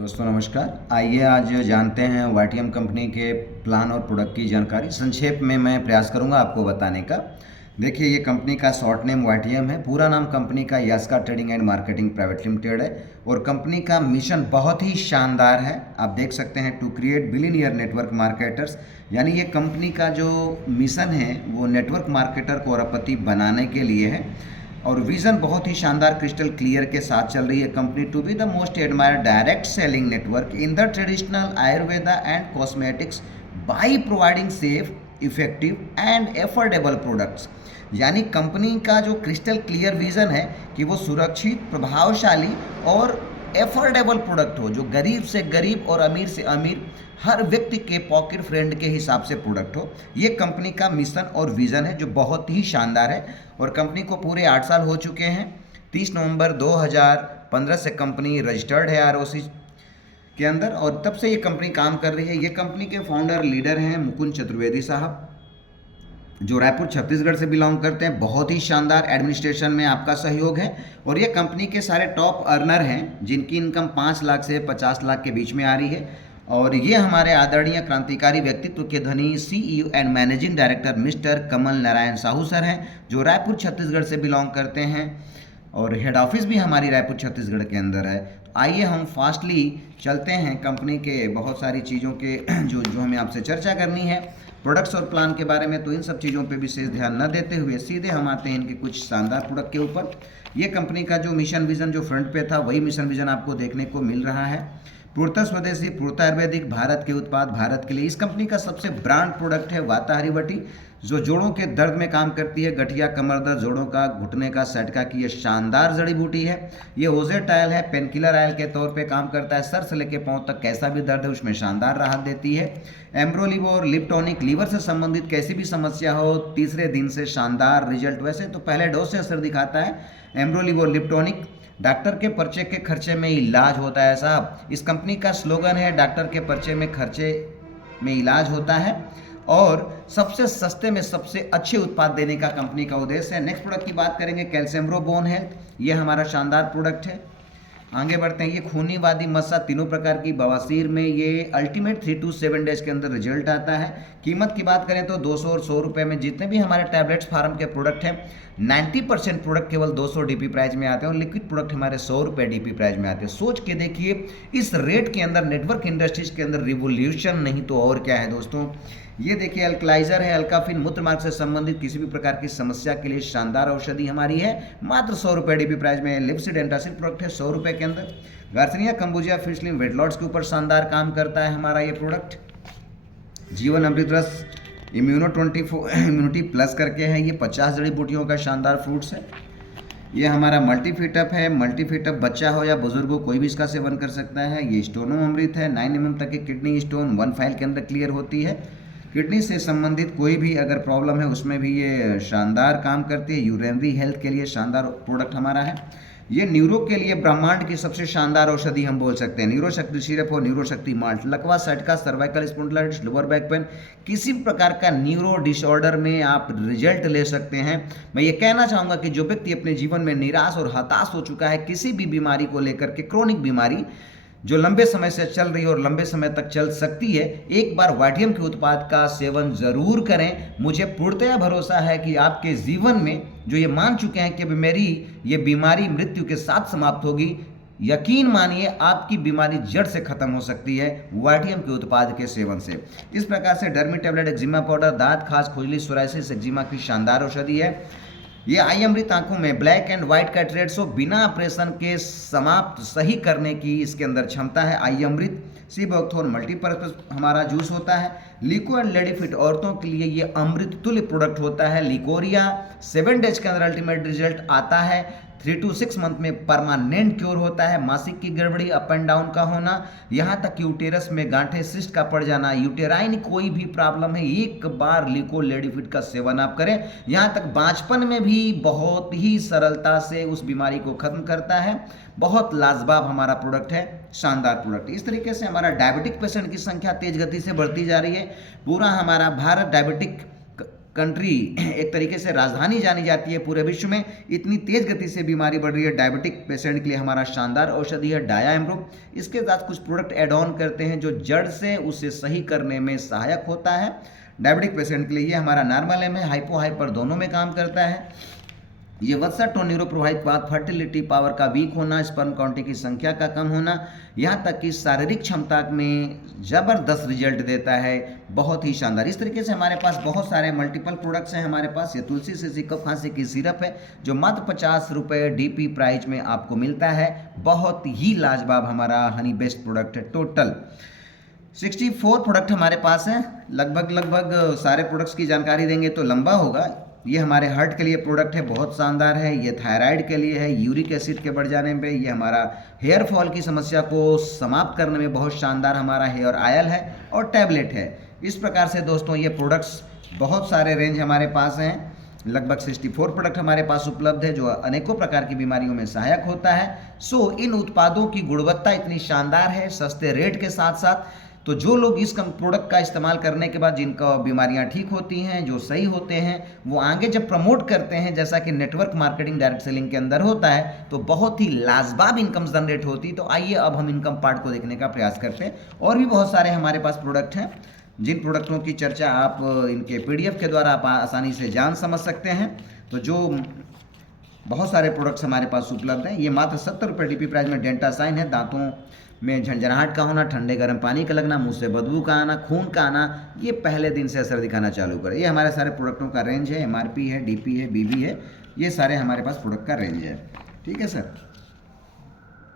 दोस्तों नमस्कार। आइए आज जानते हैं वाईटीएम कंपनी के प्लान और प्रोडक्ट की जानकारी। संक्षेप में मैं प्रयास करूंगा आपको बताने का। देखिए, ये कंपनी का शॉर्ट नेम वाईटीएम है। पूरा नाम कंपनी का Yaska trading and marketing private limited है और कंपनी का मिशन बहुत ही शानदार है। आप देख सकते हैं, to create billionaire network marketers, यानी ये कंपनी का जो मिशन है वो नेटवर्क मार्केटर को अरबपति बनाने के लिए है और विजन बहुत ही शानदार क्रिस्टल क्लियर के साथ चल रही है company. To be the most admired direct selling network in the traditional Ayurveda and cosmetics by providing safe, effective and affordable products. यानी कंपनी का जो क्रिस्टल क्लियर विजन है कि वो सुरक्षित, प्रभावशाली और एफोर्डेबल प्रोडक्ट हो, जो गरीब से गरीब और अमीर से अमीर हर व्यक्ति के पॉकेट फ्रेंड के हिसाब से प्रोडक्ट हो। ये कंपनी का मिशन और विज़न है जो बहुत ही शानदार है और कंपनी को पूरे 8 साल हो चुके हैं। 30 नवंबर 2015 से कंपनी रजिस्टर्ड है आरओसी के अंदर और तब से ये कंपनी काम कर रही है। ये कंपनी के फाउंडर लीडर हैं मुकुंद चतुर्वेदी साहब, जो रायपुर छत्तीसगढ़ से बिलोंग करते हैं। बहुत ही शानदार एडमिनिस्ट्रेशन में आपका सहयोग है और ये कंपनी के सारे टॉप अर्नर हैं जिनकी इनकम 5 लाख से 50 लाख के बीच में आ रही है। और ये हमारे आदरणीय क्रांतिकारी व्यक्तित्व के धनी CEO and managing director mister Kamal Narayan Sahu sir हैं, जो रायपुर छत्तीसगढ़ से बिलोंग करते हैं और हेड ऑफिस भी हमारी रायपुर छत्तीसगढ़ के अंदर है। तो आइए हम फास्टली चलते हैं कंपनी के बहुत सारी चीज़ों के जो हमें आपसे चर्चा करनी है, प्रोडक्ट्स और प्लान के बारे में। तो इन सब चीज़ों पे विशेष ध्यान न देते हुए सीधे हम आते हैं इनके कुछ शानदार प्रोडक्ट के ऊपर। ये कंपनी का जो मिशन विजन जो फ्रंट पे था वही मिशन विजन आपको देखने को मिल रहा है। पूर्णतः स्वदेशी, पूर्णतः आयुर्वेदिक, भारत के उत्पाद भारत के लिए। इस कंपनी का सबसे ब्रांड प्रोडक्ट है वाता हरीबटी, जो जोड़ों के दर्द में काम करती है। गठिया, कमर दर्द, जोड़ों का, घुटने का, सटका की ये शानदार जड़ी बूटी है। ये ओजेट आयल है, पेनकिलर आयल के तौर पे काम करता है। सर से लेके पांव तक कैसा भी दर्द है उसमें शानदार राहत देती है। एम्ब्रोलिवोर लिप्टॉनिक, लीवर से संबंधित कैसी भी समस्या हो तीसरे दिन से शानदार रिजल्ट। वैसे तो पहले डोज से असर दिखाता है। एम्ब्रोलिवोर लिप्टॉनिक डॉक्टर के पर्चे के खर्चे में इलाज होता है साहब। इस कंपनी का स्लोगन है डॉक्टर के पर्चे में खर्चे में इलाज होता है और सबसे सस्ते में सबसे अच्छे उत्पाद देने का कंपनी का उद्देश्य है। नेक्स्ट प्रोडक्ट की बात करेंगे, कैल्शियम्ब्रो बोन हेल्थ। ये हमारा शानदार प्रोडक्ट है। आगे बढ़ते हैं। ये खूनी, वादी, मस्सा तीनों प्रकार की बवासीर में ये अल्टीमेट 3 to 7 डेज के अंदर रिजल्ट आता है। कीमत की बात करें तो 200 और 100 रुपये में जितने भी हमारे टैबलेट्स फार्म के प्रोडक्ट हैं 90% प्रोडक्ट केवल 200 डीपी प्राइस में आते हैं और लिक्विड प्रोडक्ट हमारे 100 रुपये डीपी प्राइस में आते हैं। सोच के देखिए, इस रेट के अंदर नेटवर्क इंडस्ट्रीज के अंदर रिवोल्यूशन नहीं तो और क्या है दोस्तों। ये देखिए, अल्कलाइजर है, अल्काफिन, मूत्र मार्ग से संबंधित किसी भी प्रकार की समस्या के लिए शानदार औषधि हमारी है। मात्र 100 रुपये डीपी प्राइस में। लिप्सिड एंटासिड प्रोडक्ट है 100 रुपये के अंदर। गार्सिनिया कंबोजिया फिशलिम वेट लॉस के ऊपर शानदार काम करता है हमारा ये प्रोडक्ट। जीवन अमृत रस इम्यूनिटी प्लस करके है। ये 50 जड़ी बूटियों का शानदार फ्रूट्स है। ये हमारा मल्टीफिटअप है। मल्टीफिटअप बच्चा हो या बुजुर्ग हो कोई भी इसका सेवन कर सकता है। ये स्टोनो अमृत है। 9 mm तक की किडनी स्टोन 1 फाइल के अंदर क्लियर होती है। किडनी से संबंधित कोई भी अगर प्रॉब्लम है उसमें भी ये शानदार काम करती है। यूरिनरी हेल्थ के लिए शानदार प्रोडक्ट हमारा है। ये न्यूरो के लिए ब्रह्मांड की सबसे शानदार औषधि हम बोल सकते हैं। न्यूरो शक्ति सिरप और न्यूरो शक्ति माल्ट, लकवा, सटका, cervical spondylitis, lower back pain, किसी भी प्रकार का न्यूरो डिसऑर्डर में आप रिजल्ट ले सकते हैं। मैं ये कहना चाहूँगा कि जो व्यक्ति अपने जीवन में निराश और हताश हो चुका है किसी भी बीमारी को लेकर के, क्रोनिक बीमारी जो लंबे समय से चल रही है और लंबे समय तक चल सकती है, एक बार वाईटीएम के उत्पाद का सेवन जरूर करें। मुझे पूर्णतया भरोसा है कि आपके जीवन में जो ये मान चुके हैं कि मेरी ये बीमारी मृत्यु के साथ समाप्त होगी, यकीन मानिए आपकी बीमारी जड़ से खत्म हो सकती है वाईटीएम के उत्पाद के सेवन से। इस प्रकार से डर्मी टैबलेट, एक्जिमा पाउडर, दांत, खाज, खुजली, सोराइसिस, एक्जिमा की शानदार औषधि है। ये आई अमृत आंखों में ब्लैक एंड व्हाइट कैटरेट्स को बिना ऑपरेशन के समाप्त सही करने की इसके अंदर क्षमता है। आई अमृत सीबोक्थोन मल्टीपर्पज हमारा जूस होता है। लिको एंड लेडी फिट औरतों के लिए ये अमृत तुल्य प्रोडक्ट होता है। लिकोरिया 7 डेज के अंदर अल्टीमेट रिजल्ट आता है। 3 to 6 मंथ में परमानेंट क्योर होता है। मासिक की गड़बड़ी, अप एंड डाउन का होना, यहाँ तक यूटेरस में गांठें, सिस्ट का पड़ जाना, यूटेराइन कोई भी प्रॉब्लम है, एक बार लिको लेडीफिट का सेवन आप करें। यहाँ तक बांझपन में भी बहुत ही सरलता से उस बीमारी को खत्म करता है। बहुत लाजवाब हमारा प्रोडक्ट है, शानदार प्रोडक्ट। इस तरीके से हमारा डायबिटिक पेशेंट की संख्या तेज गति से बढ़ती जा रही है। पूरा हमारा भारत डायबिटिक कंट्री, एक तरीके से राजधानी जानी जाती है पूरे विश्व में। इतनी तेज गति से बीमारी बढ़ रही है। डायबिटिक पेशेंट के लिए हमारा शानदार औषधि है डाया एम्ब्रो। इसके साथ कुछ प्रोडक्ट एड ऑन करते हैं जो जड़ से उसे सही करने में सहायक होता है। डायबिटिक पेशेंट के लिए ये हमारा नॉर्मल एम है, हाइपो हाइपर दोनों में काम करता है। ये वत्सा टोन न्यूरो प्रभावित बात, फर्टिलिटी पावर का वीक होना, स्पर्म काउंटिंग की संख्या का कम होना, यहाँ तक कि शारीरिक क्षमता में ज़बरदस्त रिजल्ट देता है, बहुत ही शानदार। इस तरीके से हमारे पास बहुत सारे मल्टीपल प्रोडक्ट्स हैं हमारे पास। ये तुलसी से कफ खांसी की सिरप है जो मात्र 50 रुपये DP प्राइस में आपको मिलता है। बहुत ही लाजवाब हमारा हनी बेस्ट प्रोडक्ट है। टोटल 64 प्रोडक्ट हमारे पास हैं। लगभग सारे प्रोडक्ट्स की जानकारी देंगे तो लंबा होगा। ये हमारे हार्ट के लिए प्रोडक्ट है, बहुत शानदार है। ये थायराइड के लिए है, यूरिक एसिड के बढ़ जाने पे। ये हमारा हेयर फॉल की समस्या को समाप्त करने में बहुत शानदार हमारा हेयर ऑयल है और टैबलेट है। इस प्रकार से दोस्तों ये प्रोडक्ट्स बहुत सारे रेंज हमारे पास हैं। लगभग 64 प्रोडक्ट हमारे पास उपलब्ध है जो अनेकों प्रकार की बीमारियों में सहायक होता है। इन उत्पादों की गुणवत्ता इतनी शानदार है, सस्ते रेट के साथ साथ, तो जो लोग इस प्रोडक्ट का इस्तेमाल करने के बाद जिनका बीमारियां ठीक होती हैं, जो सही होते हैं, वो आगे जब प्रमोट करते हैं, जैसा कि नेटवर्क मार्केटिंग डायरेक्ट सेलिंग के अंदर होता है, तो बहुत ही लाजवाब इनकम जनरेट होती। तो आइए अब हम इनकम पार्ट को देखने का प्रयास करते हैं। और भी बहुत सारे हमारे पास प्रोडक्ट हैं जिन प्रोडक्टों की चर्चा आप इनके PDF के द्वारा आप आसानी से जान समझ सकते हैं। तो जो बहुत सारे प्रोडक्ट्स हमारे पास उपलब्ध हैं। ये मात्र 70 रुपये DP प्राइस में डेंटासाइन है। दांतों में झंझनाहट का होना, ठंडे गर्म पानी का लगना, मुंह से बदबू का आना, खून का आना, ये पहले दिन से असर दिखाना चालू करे। ये हमारे सारे प्रोडक्टों का रेंज है। MRP है, DP है, BB है, ये सारे हमारे पास प्रोडक्ट का रेंज है। ठीक है सर।